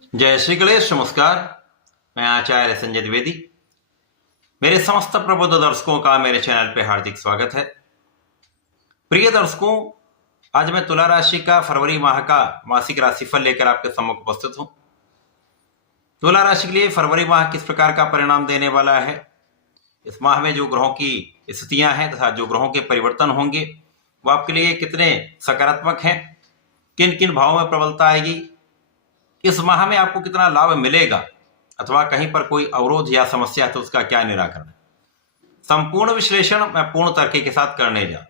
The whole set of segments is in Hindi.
जय श्री गणेश। नमस्कार, मैं आचार्य संजय द्विवेदी। मेरे समस्त प्रबुद्ध दर्शकों का मेरे चैनल पे हार्दिक स्वागत है। प्रिय दर्शकों, आज मैं तुला राशि का फरवरी माह का मासिक राशिफल लेकर आपके सम्मुख उपस्थित हूं। तुला राशि के लिए फरवरी माह किस प्रकार का परिणाम देने वाला है, इस माह में जो ग्रहों की स्थितियां हैं तथा जो ग्रहों के परिवर्तन होंगे वो आपके लिए कितने सकारात्मक हैं, किन किन भावों में प्रबलता आएगी, इस माह में आपको कितना लाभ मिलेगा अथवा कहीं पर कोई अवरोध या समस्या है तो उसका क्या निराकरण, संपूर्ण विश्लेषण मैं पूर्ण तर्क के साथ करने जा रहा हूं।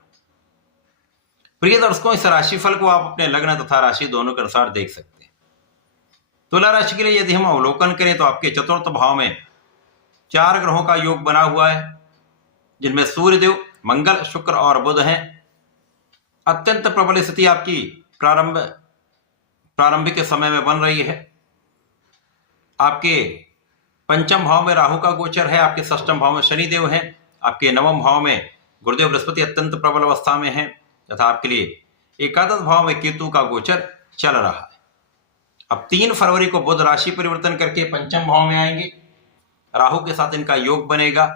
प्रिय दर्शकों, इस राशिफल को आप अपने लग्न तथा राशि दोनों के अनुसार देख सकते हैं। तुला राशि के लिए यदि हम अवलोकन करें तो आपके चतुर्थ भाव में 4 ग्रहों का योग बना हुआ है, जिनमें सूर्यदेव, मंगल, शुक्र और बुध हैं। अत्यंत प्रबल स्थिति आपकी प्रारंभिक समय में बन रही है। आपके पंचम भाव में राहु का गोचर है, आपके षष्ठम भाव में शनिदेव हैं, आपके नवम भाव में गुरुदेव बृहस्पति अत्यंत प्रबल अवस्था में है तथा आपके लिए एकादश भाव में केतु का गोचर चल रहा है। अब 3 फरवरी को बुध राशि परिवर्तन करके पंचम भाव में आएंगे, राहु के साथ इनका योग बनेगा।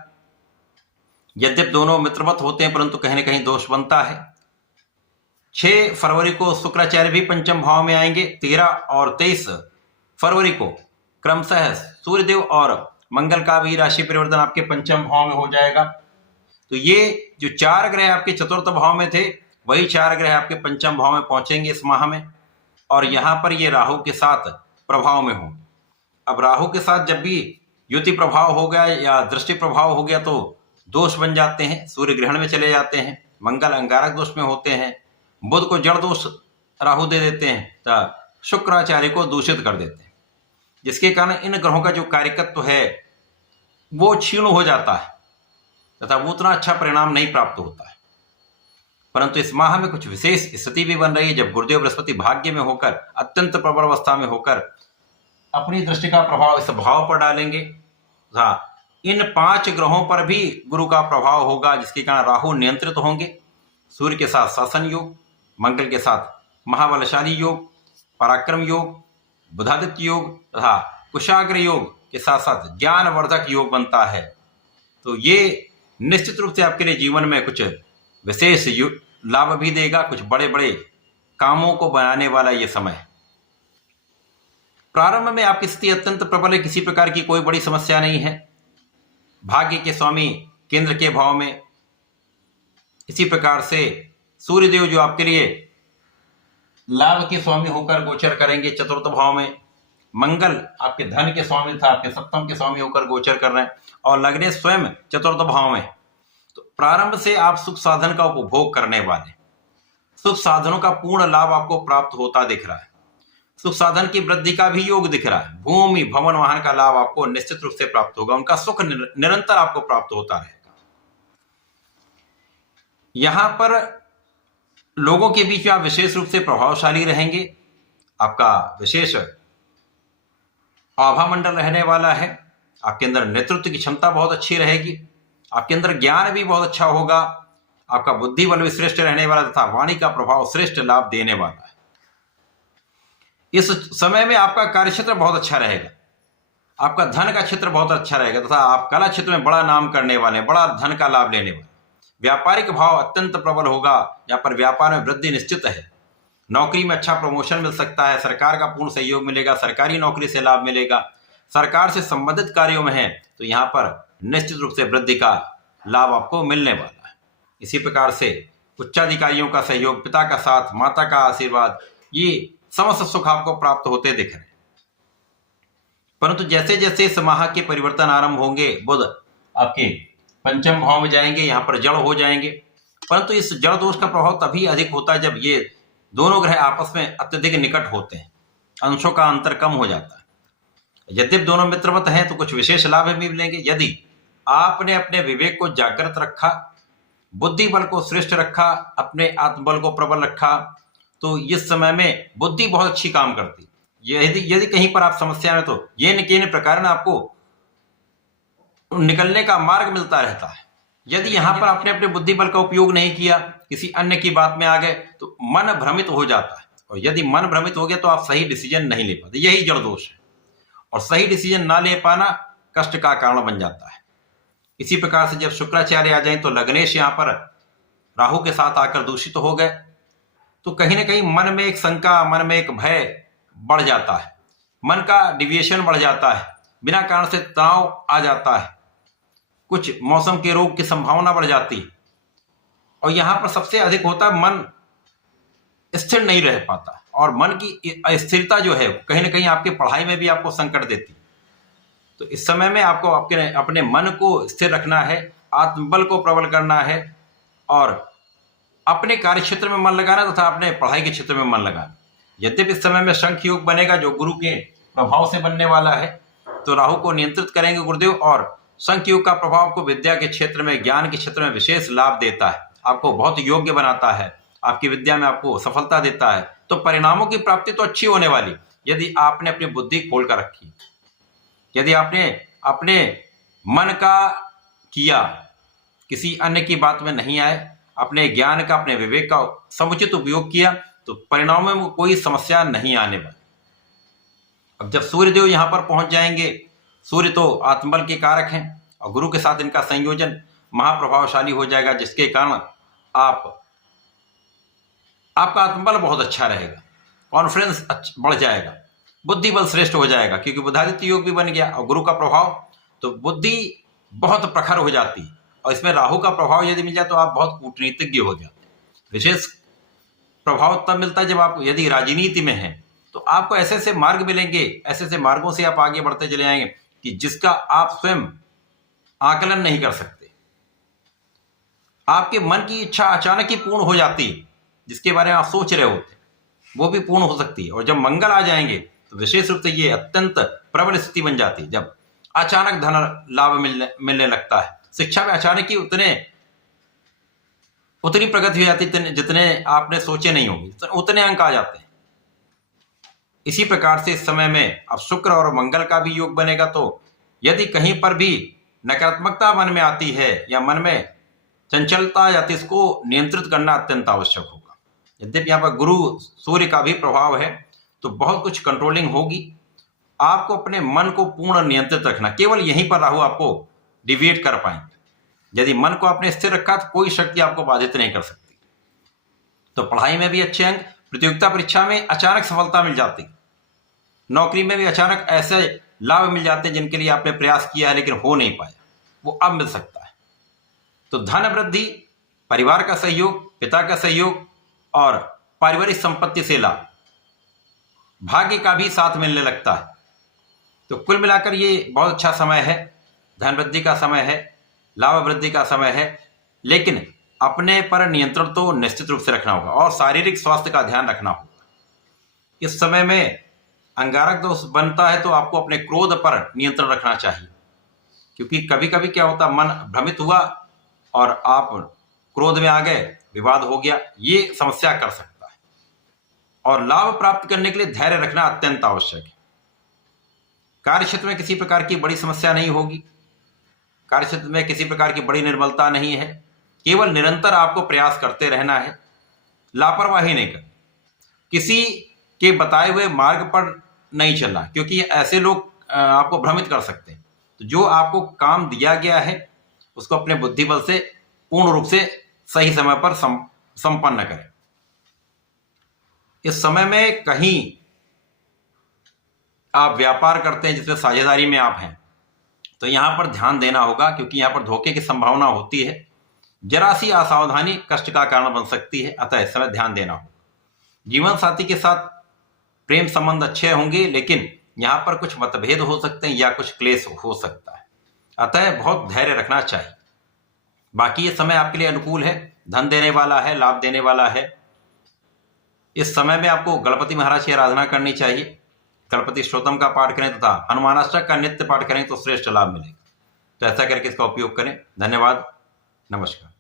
यद्यप दोनों मित्रवत होते हैं परंतु कहीं ना कहीं दोष बनता है। 6 फरवरी को शुक्राचार्य भी पंचम भाव में आएंगे। 13 और 23 फरवरी को क्रमशः सूर्यदेव और मंगल का भी राशि परिवर्तन आपके पंचम भाव में हो जाएगा। तो ये जो 4 ग्रह आपके चतुर्थ भाव में थे वही 4 ग्रह आपके पंचम भाव में पहुंचेंगे इस माह में, और यहां पर ये राहु के साथ प्रभाव में होंगे। अब राहु के साथ जब भी युति प्रभाव हो गया या दृष्टि प्रभाव हो गया तो दोष बन जाते हैं, सूर्य ग्रहण में चले जाते हैं, मंगल अंगारक दोष में होते हैं, बुध को जड़ दोष राहु दे देते हैं, तो शुक्राचार्य को दूषित कर देते हैं, जिसके कारण इन ग्रहों का जो कार्यकत्व है वो क्षीण हो जाता है तथा वो उतना अच्छा परिणाम नहीं प्राप्त होता है। परंतु इस माह में कुछ विशेष स्थिति भी बन रही है, जब गुरुदेव बृहस्पति भाग्य में होकर अत्यंत प्रबल अवस्था में होकर अपनी दृष्टि का प्रभाव इस भाव पर डालेंगे। इन 5 ग्रहों पर भी गुरु का प्रभाव होगा, जिसके कारण राहु नियंत्रित होंगे। सूर्य के साथ शासन योग, मंगल के साथ महाबलशाली योग, पराक्रम योग, बुधादित्य योग तथा कुशाग्र योग के साथ साथ ज्ञानवर्धक योग बनता है। तो ये निश्चित रूप से आपके लिए जीवन में कुछ विशेष लाभ भी देगा, कुछ बड़े बड़े कामों को बनाने वाला ये समय है। प्रारंभ में आपकी स्थिति अत्यंत प्रबल है, किसी प्रकार की कोई बड़ी समस्या नहीं है। भाग्य के स्वामी केंद्र के भाव में, इसी प्रकार से सूर्यदेव जो आपके लिए लाभ के स्वामी होकर गोचर करेंगे चतुर्थ भाव में, मंगल आपके धन के स्वामी था आपके सप्तम के स्वामी होकर गोचर कर रहे हैं, और लग्न स्वयं चतुर्थ भाव में। तो प्रारंभ से आप सुख साधन का उपभोग करने वाले, सुख साधनों का पूर्ण लाभ आपको प्राप्त होता दिख रहा है। सुख साधन की वृद्धि का भी योग दिख रहा है। भूमि भवन वाहन का लाभ आपको निश्चित रूप से प्राप्त होगा, उनका सुख निरंतर आपको प्राप्त होता रहेगा। यहां पर लोगों के बीच में आप विशेष रूप से प्रभावशाली रहेंगे, आपका विशेष आभामंडल रहने वाला है, आपके अंदर नेतृत्व की क्षमता बहुत अच्छी रहेगी, आपके अंदर ज्ञान भी बहुत अच्छा होगा, आपका बुद्धि बल भी श्रेष्ठ रहने वाला तथा वाणी का प्रभाव श्रेष्ठ लाभ देने वाला है। इस समय में आपका कार्यक्षेत्र बहुत अच्छा रहेगा, आपका धन का क्षेत्र बहुत अच्छा रहेगा तथा आप कला क्षेत्र में बड़ा नाम करने वाले, बड़ा धन का लाभ लेने वाले। व्यापारिक भाव अत्यंत प्रबल होगा, यहाँ पर व्यापार में वृद्धि निश्चित है। नौकरी में अच्छा प्रमोशन मिल सकता है, सरकार का पूर्ण सहयोग मिलेगा, सरकारी नौकरी से लाभ मिलेगा। सरकार से संबंधित कार्यों में है तो यहाँ पर निश्चित रूप से वृद्धि का लाभ आपको मिलने वाला है। इसी प्रकार से उच्चाधिकारियों का सहयोग, पिता का साथ, माता का आशीर्वाद, ये समस्त सुख आपको प्राप्त होते दिख रहे हैं। परंतु जैसे जैसे इस माह के परिवर्तन आरंभ होंगे, बुध आपके पंचम भाव में जाएंगे, यहाँ पर जड़ हो जाएंगे। परंतु इस जड़ दोष का प्रभाव तभी अधिक होता है जब ये दोनों ग्रह आपस में अत्यधिक निकट होते हैं, अंशों का अंतर कम हो जाता है। यद्यप दोनों मित्रवत हैं तो कुछ विशेष लाभ भी मिलेंगे। यदि आपने अपने विवेक को जागृत रखा, बुद्धि बल को श्रेष्ठ रखा, अपने आत्मबल को प्रबल रखा, तो इस समय में बुद्धि बहुत अच्छी काम करती। यदि कहीं पर आप समस्या में तो ये न प्रकार आपको निकलने का मार्ग मिलता रहता है। यदि यहाँ पर आपने अपने बुद्धि बल का उपयोग नहीं किया, किसी अन्य की बात में आ गए तो मन भ्रमित हो जाता है, और यदि मन भ्रमित हो गया तो आप सही डिसीजन नहीं ले पाते। यही जड़ दोष है। और सही डिसीजन ना ले पाना कष्ट का कारण बन जाता है। इसी प्रकार से जब शुक्राचार्य आ जाएं तो लग्नेश यहाँ पर राहु के साथ आकर दूषित हो गए, तो कहीं ना कहीं मन में एक शंका, मन में एक भय बढ़ जाता है, मन का डिविएशन बढ़ जाता है, बिना कारण से तनाव आ जाता है, कुछ मौसम के रोग की संभावना बढ़ जाती है। और यहां पर सबसे अधिक होता है मन स्थिर नहीं रह पाता, और मन की अस्थिरता जो है कहीं ना कहीं आपकी पढ़ाई में भी आपको संकट देती है। तो इस समय में आपको अपने मन को स्थिर रखना है, आत्मबल को प्रबल करना है, और अपने कार्य क्षेत्र में मन लगाना तथा अपने पढ़ाई के क्षेत्र में मन लगाना। यद्यपि इस समय में शंख योग बनेगा जो गुरु के प्रभाव से बनने वाला है, तो राहु को नियंत्रित करेंगे गुरुदेव, और शंख योग का प्रभाव को विद्या के क्षेत्र में, ज्ञान के क्षेत्र में विशेष लाभ देता है, आपको बहुत योग्य बनाता है, आपकी विद्या में आपको सफलता देता है। तो परिणामों की प्राप्ति तो अच्छी होने वाली यदि आपने अपनी बुद्धि खोल कर रखी, यदि आपने अपने मन का किया, किसी अन्य की बात में नहीं आए, अपने ज्ञान का, अपने विवेक का समुचित उपयोग किया, तो परिणामों में कोई समस्या नहीं आने वाली। अब जब सूर्यदेव यहां पर पहुंच जाएंगे, सूर्य तो आत्मबल के कारक हैं, और गुरु के साथ इनका संयोजन महाप्रभावशाली हो जाएगा, जिसके कारण आपका आत्मबल बहुत अच्छा रहेगा, कॉन्फिडेंस बढ़ जाएगा, बुद्धि बल श्रेष्ठ हो जाएगा, क्योंकि बुधादित्य योग भी बन गया और गुरु का प्रभाव, तो बुद्धि बहुत प्रखर हो जाती है। और इसमें राहु का प्रभाव यदि मिल जाए तो आप बहुत कूटनीतिज्ञ हो जाते हैं। विशेष प्रभाव तब मिलता है जब आप यदि राजनीति में हैं, तो आपको ऐसे ऐसे मार्ग मिलेंगे, ऐसे ऐसे मार्गों से आप आगे बढ़ते चले आएंगे कि जिसका आप स्वयं आकलन नहीं कर सकते। आपके मन की इच्छा अचानक ही पूर्ण हो जाती है, जिसके बारे में आप सोच रहे होते वो भी पूर्ण हो सकती है। और जब मंगल आ जाएंगे तो विशेष रूप से ये अत्यंत प्रबल स्थिति बन जाती है, जब अचानक धन लाभ मिलने लगता है। शिक्षा में अचानक ही उतनी प्रगति हो जाती है जितने आपने सोचे नहीं होंगे, उतने अंक आ जाते हैं। इसी प्रकार से इस समय में अब शुक्र और मंगल का भी योग बनेगा, तो यदि कहीं पर भी नकारात्मकता मन में आती है या मन में चंचलता आती है, इसको नियंत्रित करना अत्यंत आवश्यक होगा। यद्यपि यहाँ पर गुरु सूर्य का भी प्रभाव है, तो बहुत कुछ कंट्रोलिंग होगी। आपको अपने मन को पूर्ण नियंत्रित रखना, केवल यहीं पर राहु आपको डिविएट कर पाएंगे। यदि मन को आपने स्थिर रखा तो कोई शक्ति आपको बाधित नहीं कर सकती। तो पढ़ाई में भी अच्छे अंक, प्रतियोगिता परीक्षा में अचानक सफलता मिल जाती, नौकरी में भी अचानक ऐसे लाभ मिल जाते हैं जिनके लिए आपने प्रयास किया है लेकिन हो नहीं पाया, वो अब मिल सकता है। तो धन वृद्धि, परिवार का सहयोग, पिता का सहयोग और पारिवारिक संपत्ति से लाभ, भाग्य का भी साथ मिलने लगता है। तो कुल मिलाकर ये बहुत अच्छा समय है, धन वृद्धि का समय है, लाभ वृद्धि का समय है, लेकिन अपने पर नियंत्रण तो निश्चित रूप से रखना होगा और शारीरिक स्वास्थ्य का ध्यान रखना होगा। इस समय में अंगारक दोष बनता है, तो आपको अपने क्रोध पर नियंत्रण रखना चाहिए, क्योंकि कभी कभी क्या होता, मन भ्रमित हुआ और आप क्रोध में आ गए, विवाद हो गया, ये समस्या कर सकता है। और लाभ प्राप्त करने के लिए धैर्य रखना अत्यंत आवश्यक है। कार्य क्षेत्र में किसी प्रकार की बड़ी समस्या नहीं होगी, कार्य क्षेत्र में किसी प्रकार की बड़ी निर्बलता नहीं है, केवल निरंतर आपको प्रयास करते रहना है, लापरवाही नहीं करनी, किसी के बताए हुए मार्ग पर नहीं चलना, क्योंकि ऐसे लोग आपको भ्रमित कर सकते हैं। तो जो आपको काम दिया गया है उसको अपने बुद्धि बल से पूर्ण रूप से सही समय पर संपन्न करें। इस समय में कहीं आप व्यापार करते हैं जिसमें साझेदारी में आप हैं, तो यहां पर ध्यान देना होगा, क्योंकि यहां पर धोखे की संभावना होती है। जरा सी असावधानी कष्ट का कारण बन सकती है, अतः इस समय ध्यान देना होगा। जीवन साथी के साथ प्रेम संबंध अच्छे होंगे, लेकिन यहां पर कुछ मतभेद हो सकते हैं या कुछ क्लेश हो सकता है, अतः बहुत धैर्य रखना चाहिए। बाकी ये समय आपके लिए अनुकूल है, धन देने वाला है, लाभ देने वाला है। इस समय में आपको गणपति महाराज की आराधना करनी चाहिए, गणपति स्तोत्रम का पाठ करें तथा हनुमानाष्टक का नित्य पाठ करें तो श्रेष्ठ लाभ मिलेगा। तो ऐसा करके इसका उपयोग करें। धन्यवाद, नमस्कार।